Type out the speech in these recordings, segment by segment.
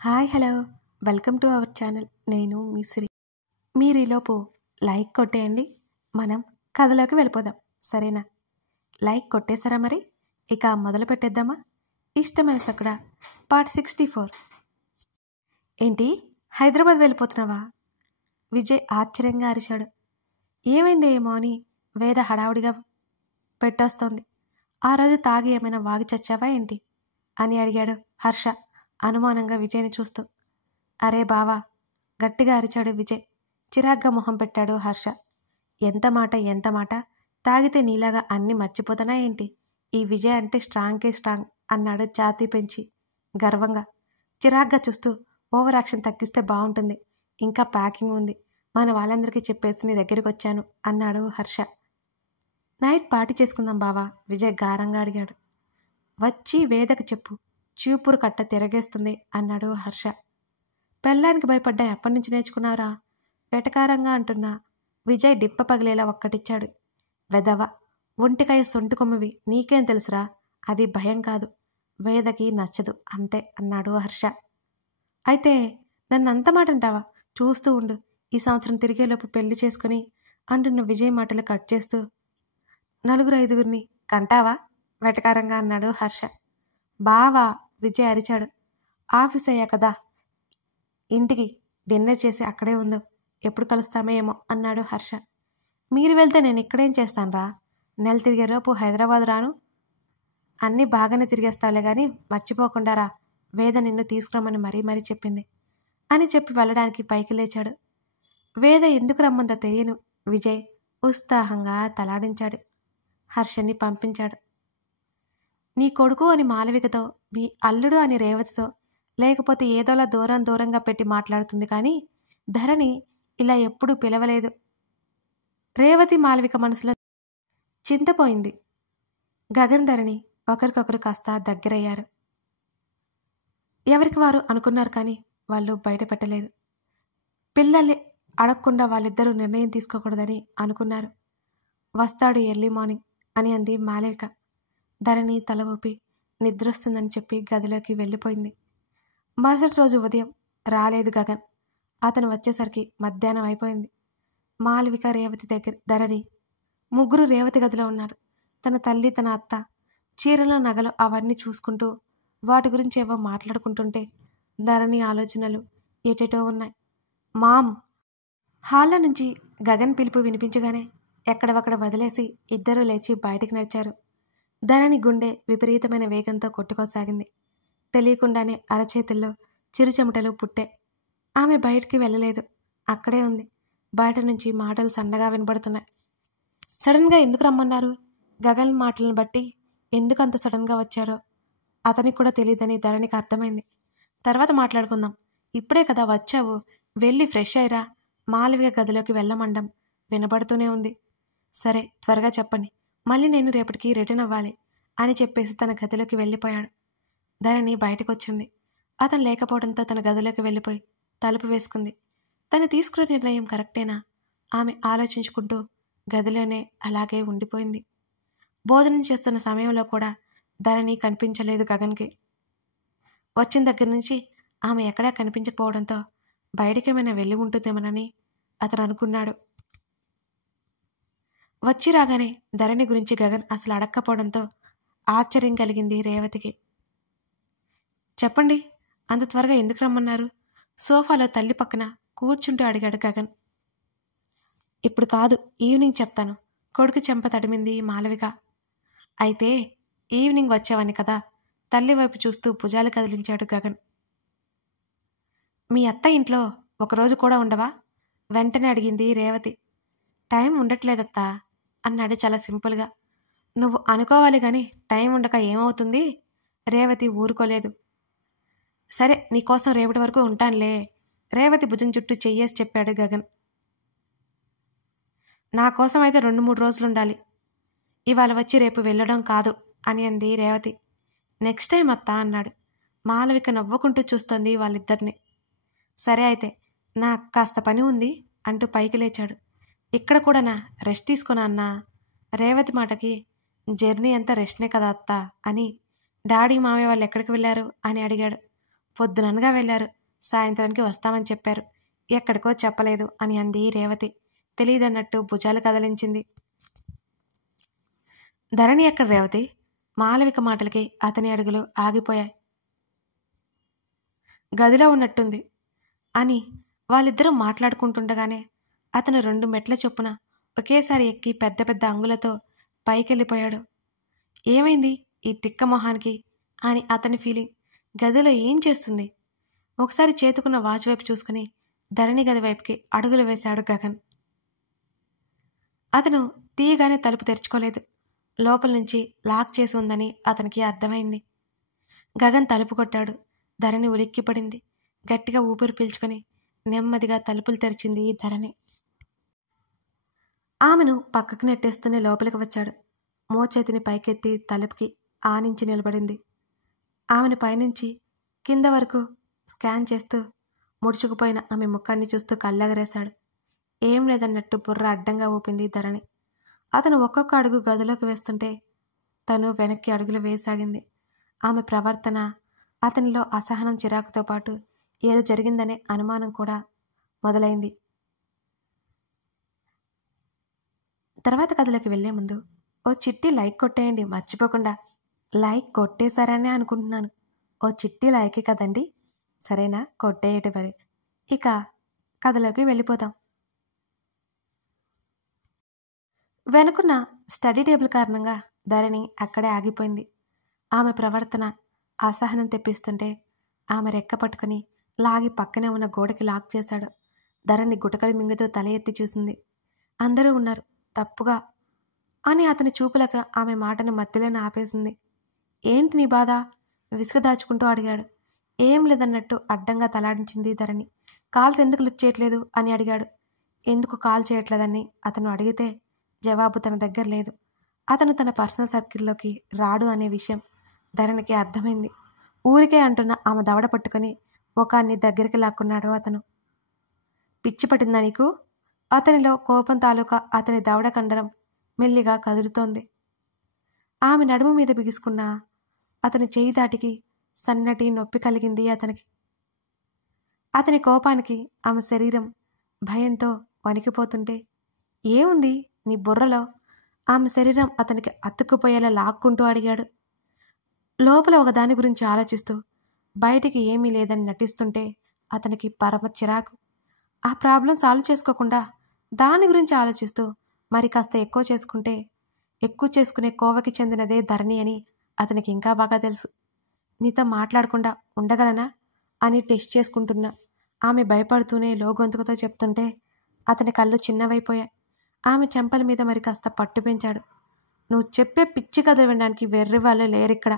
Hi hello welcome to our channel. నేను మీ శ్రీ. మీరు ఈలోపు లైక్ కొట్టేయండి. మనం కథలోకి వెళ్ళిపోదాం, సరేనా? లైక్ కొట్టేశారా మరి? ఇక మొదలు పెట్టేద్దామా? ఇష్టమైన సకుడా పార్ట్ 64. ఏంటి, హైదరాబాద్ వెళ్ళిపోతున్నావా? విజయ్ ఆశ్చర్యంగా అరిచాడు. ఏమైంది ఏమో అని వేద హడావుడిగా పెట్టొస్తోంది. ఆ రోజు తాగి ఏమైనా వాగి చచ్చావా ఏంటి అని అడిగాడు హర్ష అనుమానంగా విజయ్ని చూస్తూ. అరే బావా, గట్టిగా అరిచాడు విజయ్. చిరాగ్గా మొహం పెట్టాడు హర్ష. ఎంత మాట, తాగితే నీలాగా అన్నీ మర్చిపోతానా ఏంటి? ఈ విజయ్ అంటే స్ట్రాంగ్కే స్ట్రాంగ్ అన్నాడు ఛాతీ పెంచి గర్వంగా. చిరాగ్గా చూస్తూ, ఓవర్ యాక్షన్ తగ్గిస్తే బాగుంటుంది. ఇంకా ప్యాకింగ్ ఉంది, మన వాళ్ళందరికీ చెప్పేసి నీ దగ్గరికి వచ్చాను అన్నాడు హర్ష. నైట్ పార్టీ చేసుకుందాం బావా, విజయ్ గారంగా అడిగాడు. వచ్చి వేదకు చెప్పు, చూపురు కట్ట తిరగేస్తుంది అన్నాడు హర్ష. పెళ్ళానికి భయపడ్డా ఎప్పటి నుంచి నేర్చుకున్నారా? వెటకారంగా అంటున్నా విజయ్ డిప్ప పగిలేలా ఒక్కటిచ్చాడు. వెదవ, ఒంటికాయ సొంటి కొమ్మివి, నీకేం తెలుసురా? అది భయం కాదు, వేదకి నచ్చదు అంతే అన్నాడు హర్ష. అయితే నన్నంత మాట అంటావా? చూస్తూ ఉండు, ఈ సంవత్సరం తిరిగేలోపు పెళ్లి చేసుకుని అంటున్న విజయ్ మాటలు కట్ చేస్తూ, 4-5 కంటావా వెటకారంగా అన్నాడు హర్ష. బావా, విజయ్ అరిచాడు. ఆఫీస్ అయ్యా కదా, ఇంటికి డిన్నర్ చేసి అక్కడే ఉందో, ఎప్పుడు కలుస్తామో ఏమో అన్నాడు హర్ష. మీరు వెళ్తే నేను ఇక్కడేం చేస్తానురా? నెల తిరిగేలోపు హైదరాబాద్ రాను? అన్నీ బాగానే తిరిగేస్తావులే కానీ మర్చిపోకుండా రా, వేద నిన్ను తీసుకురమ్మని మరీ చెప్పింది అని చెప్పి వెళ్ళడానికి పైకి లేచాడు. వేద ఎందుకు రమ్మందో తెలియను విజయ్ ఉత్సాహంగా తలాడించాడు. హర్షని పంపించాడు. నీ కొడుకు అని మాలవికతో, మీ అల్లుడు అని రేవతితో, లేకపోతే ఏదోలా దూరంగా పెట్టి మాట్లాడుతుంది కానీ ధరణి ఇలా ఎప్పుడూ పిలవలేదు. రేవతి మాలవిక మనసులో చింతపోయింది. గగన్ ధరణి ఒకరికొకరు కాస్త దగ్గరయ్యారు. ఎవరికి వారు అనుకున్నారు కానీ వాళ్ళు బయట పెట్టలేదు. పిల్లల్ని అడగకుండా వాళ్ళిద్దరూ నిర్ణయం తీసుకోకూడదని అనుకున్నారు. వస్తాడు ఎర్లీ మార్నింగ్ అని అంది మాలవిక. ధరణి తల ఊపి నిద్రొస్తుందని చెప్పి గదిలోకి వెళ్ళిపోయింది. మరుసటి రోజు ఉదయం రాలేదు గగన్. అతను వచ్చేసరికి మధ్యాహ్నం అయిపోయింది. మాలవిక, రేవతి దగ్గర ధరణి ముగ్గురు రేవతి గదిలో ఉన్నారు. తన తల్లి, తన అత్త చీరలు, నగలు అవన్నీ చూసుకుంటూ వాటి గురించి ఏవో మాట్లాడుకుంటుంటే ధరణి ఆలోచనలు ఏటేటో ఉన్నాయి. మామ్! హాల్లో నుంచి గగన్ పిలుపు వినిపించగానే ఎక్కడవక్కడ వదిలేసి ఇద్దరూ లేచి బయటికి నడిచారు. ధరణి గుండె విపరీతమైన వేగంతో కొట్టుకోసాగింది. తెలియకుండానే అరచేతుల్లో చిరుచెమటలు పుట్టే. ఆమె బయటికి వెళ్ళలేదు, అక్కడే ఉంది. బయట నుంచి మాటలు సన్నగా వినబడుతున్నాయి. సడన్గా ఎందుకు రమ్మన్నారు? గగన్ మాటలను బట్టి ఎందుకు అంత సడన్గా వచ్చారో అతనికి కూడా తెలియదని ధరణికి అర్థమైంది. తర్వాత మాట్లాడుకుందాం, ఇప్పుడే కదా వచ్చావు, వెళ్ళి ఫ్రెష్ అయ్యిరా. మాలవిక గదిలోకి వెళ్ళమండం వినబడుతూనే ఉంది. సరే త్వరగా చెప్పండి, మళ్ళీ నేను రేపటికి రిటర్న్ అవ్వాలి అని చెప్పేసి తన గదిలోకి వెళ్ళిపోయాడు. ధరణి బయటకొచ్చింది. అతను లేకపోవడంతో తన గదిలోకి వెళ్ళిపోయి తలుపు వేసుకుంది. తను తీసుకున్న నిర్ణయం కరెక్టేనా? ఆమె ఆలోచించుకుంటూ గదిలోనే అలాగే ఉండిపోయింది. భోజనం చేస్తున్న సమయంలో కూడా ధరణి కనిపించలేదు గగన్కి. వచ్చిన దగ్గర నుంచి ఆమె ఎక్కడా కనిపించకపోవడంతో బయటికేమైనా వెళ్ళి ఉంటుందేమోనని అతను అనుకున్నాడు. వచ్చి రాగానే ధరణి గురించి గగన్ అసలు అడక్కపోవడంతో ఆశ్చర్యం కలిగింది రేవతికి. చెప్పండి, అంత త్వరగా ఎందుకు రమ్మన్నారు? సోఫాలో తల్లి పక్కన కూర్చుంటూ అడిగాడు గగన్. ఇప్పుడు కాదు, ఈవినింగ్ చెప్తాను. కొడుకు చెంప తడిమింది మాలవిక. అయితే ఈవినింగ్ వచ్చావని కదా? తల్లి వైపు చూస్తూ భుజాలు కదిలించాడు గగన్. మీ అత్త ఇంట్లో ఒకరోజు కూడా ఉండవా? వెంటనే అడిగింది రేవతి. టైం ఉండట్లేదత్తా అన్నాడు చాలా సింపుల్గా. నువ్వు అనుకోవాలి గాని టైం ఉండక ఏమవుతుంది? రేవతి ఊరుకోలేదు. సరే, నీకోసం రేపటి వరకు ఉంటానులే, రేవతి భుజం చుట్టూ చెయ్యేసి చెప్పాడు గగన్. నా కోసం అయితే 2-3 రోజులుండాలి, ఇవాళ వచ్చి రేపు వెళ్ళడం కాదు అని అంది రేవతి. నెక్స్ట్ టైం అత్తా అన్నాడు. మాలవిక నవ్వుకుంటూ చూస్తోంది వాళ్ళిద్దరిని. సరే అయితే, నాకు కాస్త పని ఉంది అంటూ పైకి లేచాడు. ఇక్కడ కూడా నా రెస్ట్ తీసుకున్నా అన్నా? రేవతి మాటకి జర్నీ అంతా రెస్ట్నే కదా అత్తా అని డాడీ మామయ్య వాళ్ళు ఎక్కడికి వెళ్ళారు అని అడిగాడు. పొద్దుననగా వెళ్ళారు, సాయంత్రానికి వస్తామని చెప్పారు, ఎక్కడికో చెప్పలేదు అని అంది రేవతి. తెలియదన్నట్టు భుజాలు కదిలించింది. ధరణి ఎక్కడ రేవతి? మాలవిక మాటలకి అతని అడుగులు ఆగిపోయాయి. గదిలో ఉన్నట్టుంది అని వాళ్ళిద్దరూ మాట్లాడుకుంటుండగానే అతను 2 మెట్ల చొప్పున ఒకేసారి ఎక్కి పెద్ద పెద్ద అంగులతో పైకెళ్ళిపోయాడు. ఏమైంది ఈ తిక్క మొహానికి అని అతని ఫీలింగ్. గదిలో ఏం చేస్తుంది? ఒకసారి చేతుకున్న వాచ్ వైపు చూసుకుని ధరణి గది వైపుకి అడుగులు వేశాడు గగన్. అతను తీయగానే తలుపు తెరుచుకోలేదు. లోపల నుంచి లాక్ చేసి ఉందని అతనికి అర్థమైంది. గగన్ తలుపు కొట్టాడు. ధరణి ఉలిక్కిపడింది. గట్టిగా ఊపిరి పీల్చుకొని నెమ్మదిగా తలుపులు తెరిచింది ధరణి. ఆమెను పక్కకు నెట్టేస్తూనే లోపలికి వచ్చాడు. మోచేతిని పైకెత్తి తలుపుకి ఆనించి నిలబడింది. ఆమెను పైనుంచి కింద వరకు స్కాన్ చేస్తూ ముడుచుకుపోయిన ఆమె ముఖాన్ని చూస్తూ కళ్ళెగరేశాడు. ఏం లేదన్నట్టు బుర్ర అడ్డంగా ఊపింది ధరణి. అతను ఒక్కొక్క అడుగు గదిలోకి వేస్తుంటే తను వెనక్కి అడుగులు వేసాగింది. ఆమె ప్రవర్తన అతనిలో అసహనం, చిరాకుతో పాటు ఏదో జరిగిందనే అనుమానం కూడా మొదలైంది. తర్వాత గదిలోకి వెళ్లే ముందు ఓ చిట్టి లైక్ కొట్టేయండి మర్చిపోకుండా. లైక్ కొట్టేశారనే అనుకుంటున్నాను. ఓ చిట్టి లైకే కదండి, సరేనా? కొట్టేయటి మరి. ఇక కథలోకి వెళ్ళిపోదాం. వెనుకున్న స్టడీ టేబుల్ కారణంగా ధరణి అక్కడే ఆగిపోయింది. ఆమె ప్రవర్తన అసహనం తెప్పిస్తుంటే ఆమె రెక్క పట్టుకుని లాగి పక్కనే ఉన్న గోడకి లాక్ చేశాడు. ధరణి గుటకలు మింగుతూ తల ఎత్తి చూసింది. అందరూ ఉన్నారు, తప్పుగా అని అతని చూపులకు ఆమె మాటను మధ్యలోనే ఆపేసింది. ఏంటి నీ బాధ? విసుగు దాచుకుంటూ అడిగాడు. ఏం లేదన్నట్టు అడ్డంగా తలాడించింది ధరణి. కాల్స్ ఎందుకు లిఫ్ట్ చేయట్లేదు అని అడిగాడు. ఎందుకు కాల్ చేయట్లేదని అతను అడిగితే జవాబు తన దగ్గర లేదు. అతను తన పర్సనల్ సర్కిల్లోకి రాడు అనే విషయం ధరణికి అర్థమైంది. ఊరికే అంటున్న ఆమె దవడ పట్టుకుని ముఖాన్ని దగ్గరికి లాక్కున్నాడు అతను. పిచ్చి పట్టిందా నీకు? అతనిలో కోపం తాలూకా అతని దవడ కండరం మెల్లిగా కదులుతోంది. ఆమె నడుము మీద బిగుసుకున్న అతని చేయి దాటికి సన్నటి నొప్పి కలిగింది అతనికి. అతని కోపానికి ఆమె శరీరం భయంతో వణికిపోతుంటే, ఏముంది నీ బుర్రలో? ఆమె శరీరం అతనికి అతుక్కుపోయేలా లాక్కుంటూ అడిగాడు. లోపల ఒకదాని గురించి ఆలోచిస్తూ బయటికి ఏమీ లేదని నటిస్తుంటే అతనికి పరమ చిరాకు. ఆ ప్రాబ్లం సాల్వ్ చేసుకోకుండా దాని గురించి ఆలోచిస్తూ మరి కాస్త ఎక్కువ చేసుకునే కోవకి చెందినదే ధరణి అని అతనికి ఇంకా బాగా తెలుసు. నీతో మాట్లాడకుండా ఉండగలనా అని టెస్ట్ చేసుకుంటున్నా ఆమె భయపడుతూనే లోగొంతుకుతో చెప్తుంటే అతని కళ్ళు చిన్నవైపోయాయి. ఆమె చెంపల మీద మరి కాస్త పట్టు పెంచాడు. నువ్వు చెప్పే పిచ్చి కథలు వినడానికి వెర్రి వాళ్ళు లేరిక్కడ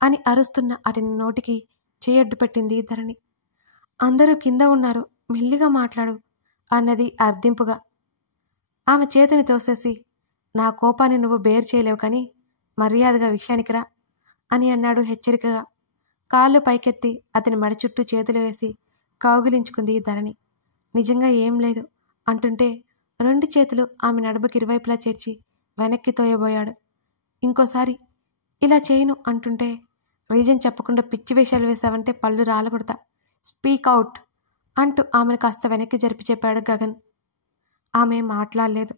అని అరుస్తున్న అతని నోటికి చేయడ్డు పెట్టింది ధరణి. అందరూ కింద ఉన్నారు, మెల్లిగా మాట్లాడు అన్నది అర్థింపుగా. ఆమె చేతిని తోసేసి, నా కోపాన్ని నువ్వు బేర్ చేయలేవు కానీ మర్యాదగా విషయానికి రా అని అన్నాడు హెచ్చరికగా. కాళ్ళు పైకెత్తి అతని మడి చుట్టూ చేతులు వేసి కౌగిలించుకుంది ధరణి. నిజంగా ఏం లేదు అంటుంటే 2 చేతులు ఆమె నడుముకి ఇరువైపులా చేర్చి వెనక్కి తోయబోయాడు. ఇంకోసారి ఇలా చేయను అంటుంటే, రీజన్ చెప్పకుండా పిచ్చి వేషాలు వేశావంటే పళ్ళు రాలగొడతా, స్పీక్ అవుట్ అంటూ ఆమెను కాస్త వెనక్కి జరిపి చెప్పాడు గగన్. ఆమె మాట్లాడలేదు.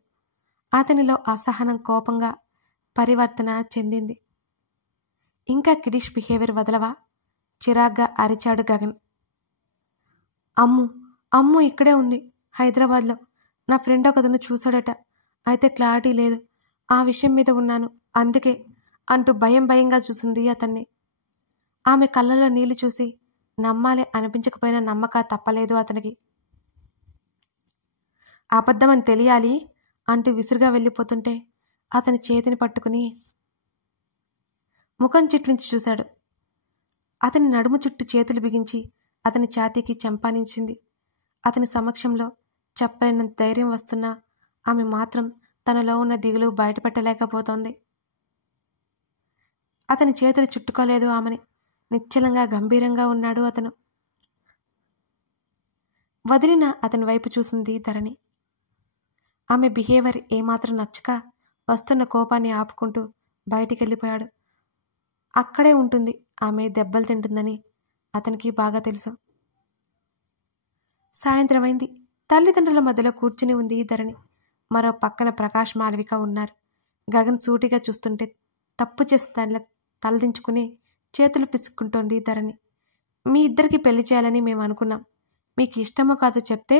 అతనిలో అసహనం కోపంగా పరివర్తన చెందింది. ఇంకా కిడిష్ బిహేవియర్ వదలవా? చిరాగ్గా అరిచాడు గగన్. అమ్ము ఇక్కడే ఉంది, హైదరాబాద్లో. నా ఫ్రెండ్ ఒకతను చూశాడట, అయితే క్లారిటీ లేదు, ఆ విషయం మీద ఉన్నాను అందుకే అంటూ భయంగా చూసింది అతన్ని. ఆమె కళ్ళలో నీళ్లు చూసి నమ్మాలి అనిపించకపోయినా నమ్మక తప్పలేదు అతనికి. అబద్ధమని తెలియాలి అంటూ విసురుగా వెళ్ళిపోతుంటే అతని చేతిని పట్టుకుని ముఖం చిట్లించి చూశాడు. అతని నడుము చుట్టూ చేతులు బిగించి అతని ఛాతీకి చెంపానించింది. అతని సమక్షంలో చెప్పలేనంత ధైర్యం వస్తున్నా ఆమె మాత్రం తనలో ఉన్న దిగులు బయటపెట్టలేకపోతోంది. అతని చేతులు చుట్టుకోలేదు ఆమెని. నిశ్చలంగా గంభీరంగా ఉన్నాడు అతను. వదిలిన అతని వైపు చూసింది ధరణి. ఆమె బిహేవియర్ ఏమాత్రం నచ్చక వస్తున్న కోపాన్ని ఆపుకుంటూ బయటికి వెళ్ళిపోయాడు. అక్కడే ఉంటుంది, ఆమె దెబ్బలు తింటుందని అతనికి బాగా తెలుసు. సాయంత్రం అయింది. తల్లిదండ్రుల మధ్యలో కూర్చుని ఉంది ధరణి. మరో పక్కన ప్రకాష్, మాలవిక ఉన్నారు. గగన్ సూటిగా చూస్తుంటే తప్పు చేసి దానిలో తలదించుకుని చేతులు పిసుక్కుంటోంది ధరణి. మీ ఇద్దరికి పెళ్లి చేయాలని మేము అనుకున్నాం. మీకు ఇష్టమో కాదో చెప్తే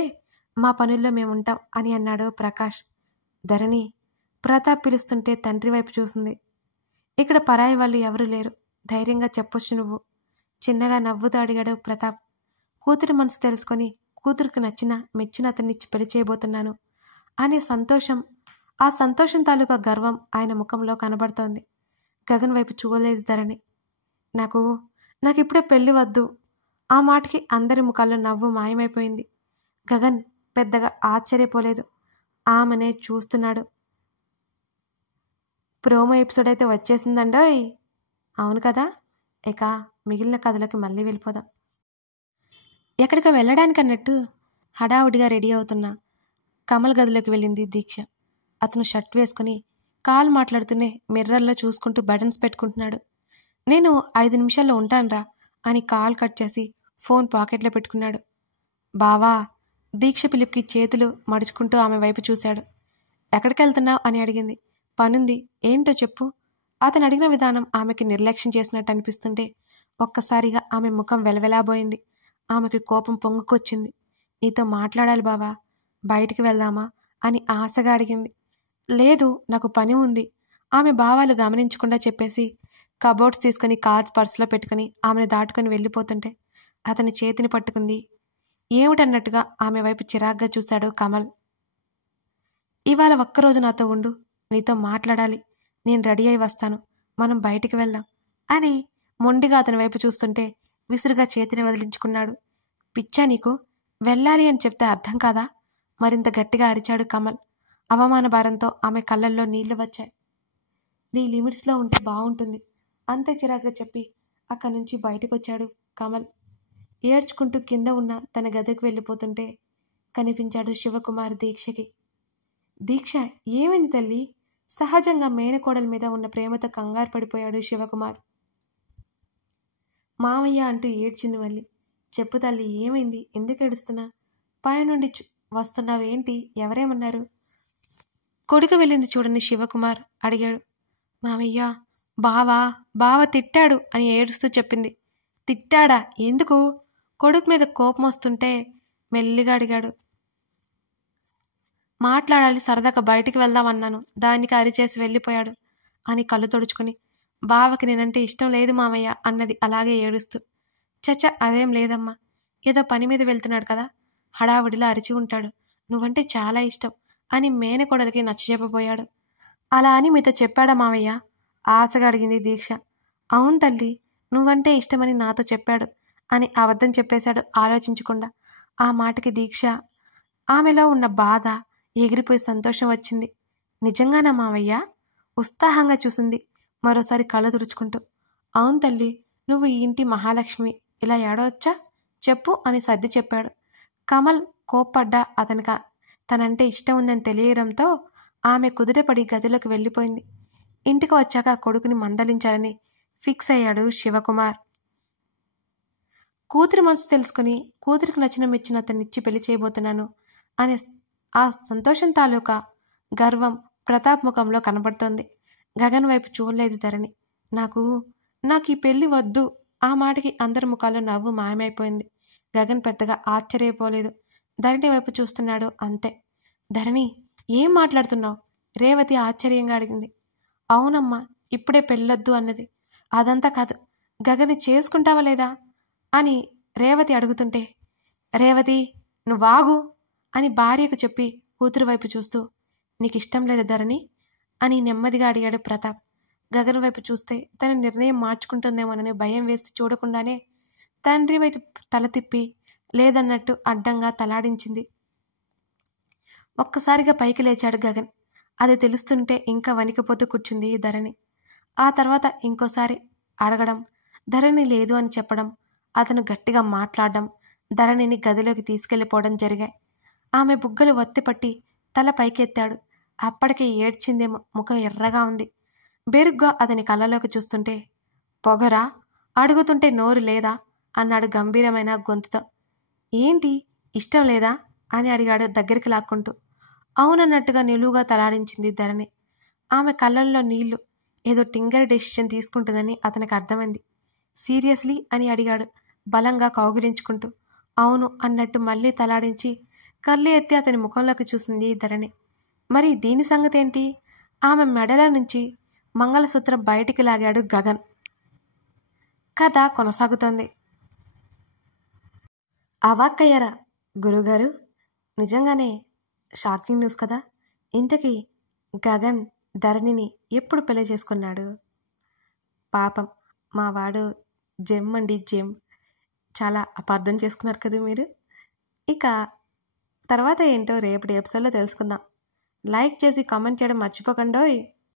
మా పనుల్లో మేముంటాం అని అన్నాడు ప్రకాష్. ధరణి ప్రతాప్ పిలుస్తుంటే తండ్రి వైపు చూసింది. ఇక్కడ పరాయి వాళ్ళు ఎవరూ లేరు, ధైర్యంగా చెప్పొచ్చు నువ్వు. చిన్నగా నవ్వుతూ అడిగాడు ప్రతాప్. కూతురి మనసు తెలుసుకొని కూతురికి నచ్చిన మెచ్చిన అతన్నిచ్చి పెళ్లి చేయబోతున్నాను అనే సంతోషం, ఆ సంతోషం తాలూకా గర్వం ఆయన ముఖంలో కనబడుతోంది. గగన్ వైపు చూడలేదు ధరణి. నాకు ఇప్పుడే పెళ్లి వద్దు. ఆ మాటకి అందరి ముఖాల్లో నవ్వు మాయమైపోయింది. గగన్ పెద్దగా ఆశ్చర్యపోలేదు, ఆమెనే చూస్తున్నాడు. ప్రోమో ఎపిసోడ్ అయితే వచ్చేసిందండోయ్. అవును కదా. ఇక మిగిలిన కథలోకి మళ్ళీ వెళ్ళిపోదాం. ఎక్కడికి వెళ్ళడానికి అన్నట్టు హడావుడిగా రెడీ అవుతున్న కమల్ గదిలోకి వెళ్ళింది దీక్ష. అతను షర్ట్ వేసుకుని కాల్ మాట్లాడుతూనే మిర్రర్లో చూసుకుంటూ బటన్స్ పెట్టుకుంటున్నాడు. నేను 5 నిమిషాల్లో ఉంటానురా అని కాల్ కట్ చేసి ఫోన్ పాకెట్లో పెట్టుకున్నాడు. బావా, దీక్ష పిలుపుకి చేతులు మడుచుకుంటూ ఆమె వైపు చూశాడు. ఎక్కడికి వెళ్తున్నావు అని అడిగింది. పనుంది, ఏంటో చెప్పు. అతను అడిగిన విధానం ఆమెకి నిర్లక్ష్యం చేసినట్టు అనిపిస్తుంటే ఒక్కసారిగా ఆమె ముఖం వెలవెలాబోయింది. ఆమెకి కోపం పొంగుకొచ్చింది. నీతో మాట్లాడాలి బావా, బయటికి వెళ్దామా అని ఆశగా అడిగింది. లేదు, నాకు పని ఉంది. ఆమె భావాలు గమనించకుండా చెప్పేసి కబోర్డ్స్ తీసుకుని కార్డ్ పర్సులో పెట్టుకుని ఆమెను దాటుకుని వెళ్ళిపోతుంటే అతని చేతిని పట్టుకుంది. ఏమిటన్నట్టుగా ఆమె వైపు చిరాగ్గా చూశాడు కమల్. ఇవాళ ఒక్కరోజు నాతో ఉండు, నీతో మాట్లాడాలి. నేను రెడీ అయి వస్తాను, మనం బయటికి వెళ్దాం అని మొండిగా అతని వైపు చూస్తుంటే విసురుగా చేతిని వదిలించుకున్నాడు. పిచ్చా నీకు? వెళ్ళాలి అని చెప్తే అర్థం కాదా? మరింత గట్టిగా అరిచాడు కమల్. అవమాన భారంతో ఆమె కళ్ళల్లో నీళ్లు వచ్చాయి. నీ లిమిట్స్లో ఉంటే బాగుంటుంది, అంతే చిరాగ్గా చెప్పి అక్కడి నుంచి బయటకు వచ్చాడు కమల్. ఏడ్చుకుంటూ కింద ఉన్న తన గదికి వెళ్ళిపోతుంటే కనిపించాడు శివకుమార్ దీక్షకి. దీక్ష, ఏమైంది తల్లి? సహజంగా మేనకోడల మీద ఉన్న ప్రేమతో కంగారు పడిపోయాడు శివకుమార్. మామయ్య అంటూ ఏడ్చింది మళ్ళీ. చెప్పు తల్లి, ఏమైంది? ఎందుకు ఏడుస్తున్నా? పైనుండి వస్తున్నావేంటి? ఎవరేమన్నారు? కొడుకు వెళ్ళింది చూడని శివకుమార్ అడిగాడు. మామయ్య, బావ తిట్టాడు అని ఏడుస్తూ చెప్పింది. తిట్టాడా? ఎందుకు? కొడుకు మీద కోపం వస్తుంటే మెల్లిగా అడిగాడు. మాట్లాడాలి, సరదాగా బయటికి వెళ్దామన్నాను, దానికి అరిచేసి వెళ్ళిపోయాడు అని కళ్ళు తుడుచుకుని. బావకి నేనంటే ఇష్టం లేదు మామయ్య అన్నది అలాగే ఏడుస్తూ. చచ్చ, అదేం లేదమ్మా, ఏదో పని మీద వెళ్తున్నాడు కదా, హడావుడిలో అరిచి ఉంటాడు. నువ్వంటే చాలా ఇష్టం అని మేనకోడలికి నచ్చజెప్పబోయాడు. అలా అని మీతో చెప్పాడా మామయ్య? ఆశగా అడిగింది దీక్ష. అవును తల్లి, నువ్వంటే ఇష్టమని నాతో చెప్పాడు అని అబద్ధం చెప్పేశాడు ఆలోచించకుండా. ఆ మాటకి దీక్ష ఆమెలో ఉన్న బాధ ఎగిరిపోయి సంతోషం వచ్చింది. నిజంగానా మావయ్య? ఉత్సాహంగా చూసింది మరోసారి కళ్ళు తుడుచుకుంటూ. అవును తల్లి, నువ్వు ఈ ఇంటి మహాలక్ష్మి, ఇలా ఏడవచ్చా చెప్పు అని సర్ది చెప్పాడు. కమల్ కోప్పడ్డా అతనికి తనంటే ఇష్టం ఉందని తెలియడంతో ఆమె కుదుటపడి గదిలోకి వెళ్ళిపోయింది. ఇంటికి వచ్చాక కొడుకుని మందలించాలని ఫిక్స్ అయ్యాడు శివకుమార్. కూతురి మనసు తెలుసుకుని కూతురికి నచ్చిన మెచ్చిన అతన్నిచ్చి పెళ్లి చేయబోతున్నాను అనే ఆ సంతోషం తాలూకా గర్వం ప్రతాప్ ముఖంలో కనబడుతోంది. గగన్ వైపు చూడలేదు ధరణి. నాకు ఈ పెళ్లి వద్దు. ఆ మాటకి అందరి ముఖాల్లో నవ్వు మాయమైపోయింది. గగన్ పెద్దగా ఆశ్చర్యపోలేదు. ధరణి వైపు చూస్తున్నాడు అంతే. ధరణి, ఏం మాట్లాడుతున్నావు? రేవతి ఆశ్చర్యంగా అడిగింది. అవునమ్మా, ఇప్పుడే పెళ్ళొద్దు అన్నది. అదంతా కాదు, గగన్ని చేసుకుంటావా లేదా అని రేవతి అడుగుతుంటే, రేవతి నువ్వాగు అని భార్యకు చెప్పి కూతురు వైపు చూస్తూ, నీకిష్టం లేదా ధరణి అని నెమ్మదిగా అడిగాడు ప్రతాప్. గగన్ వైపు చూస్తే తన నిర్ణయం మార్చుకుంటుందేమోనని భయం వేసి చూడకుండానే తండ్రి వైపు తల తిప్పి లేదన్నట్టు అడ్డంగా తలాడించింది. ఒక్కసారిగా పైకి లేచాడు గగన్. అది తెలుస్తుంటే ఇంకా వణికిపోతూ కూర్చుంది ధరణి. ఆ తర్వాత ఇంకోసారి అడగడం, ధరణి లేదు అని చెప్పడం, అతను గట్టిగా మాట్లాడడం, ధరణిని గదిలోకి తీసుకెళ్లిపోవడం జరిగాయి. ఆమె బుగ్గలు ఒత్తిపట్టి తల పైకెత్తాడు. అప్పటికే ఏడ్చిందేమో, ముఖం ఎర్రగా ఉంది. బెరుగ్గా అతని కళ్ళలోకి చూస్తుంటే, పొగరా? అడుగుతుంటే నోరు లేదా అన్నాడు గంభీరమైన గొంతుతో. ఏంటి, ఇష్టం లేదా అని అడిగాడు దగ్గరికి లాక్కుంటూ. అవునన్నట్టుగా నిలువుగా తలాడించింది ధరణి. ఆమె కళ్ళల్లో నీళ్లు. ఏదో టింగర్ డెసిషన్ తీసుకుంటుందని అతనికి అర్థమైంది. సీరియస్లీ అని అడిగాడు బలంగా కౌగిలించుకుంటూ. అవును అన్నట్టు మళ్ళీ తలాడించి కళ్ళు ఎత్తి అతని ముఖంలోకి చూసింది ధరణి. మరి దీని సంగతేంటి? ఆమె మెడల నుంచి మంగళసూత్రం బయటికి లాగాడు గగన్. కథ కొనసాగుతోంది. అవాక్కయ్యారా గురుగారు? నిజంగానే షాకింగ్ న్యూస్ కదా. ఇంతకీ గగన్ ధరణిని ఎప్పుడు పెళ్లి చేసుకున్నాడు? పాపం మా వాడు జెమ్ అండి, జెమ్. చాలా అపార్థం చేసుకున్నారు కదా మీరు. ఇక తర్వాత ఏంటో రేపటి ఎపిసోడ్లో తెలుసుకుందాం. లైక్ చేసి కామెంట్ చేయడం మర్చిపోకండోయ్.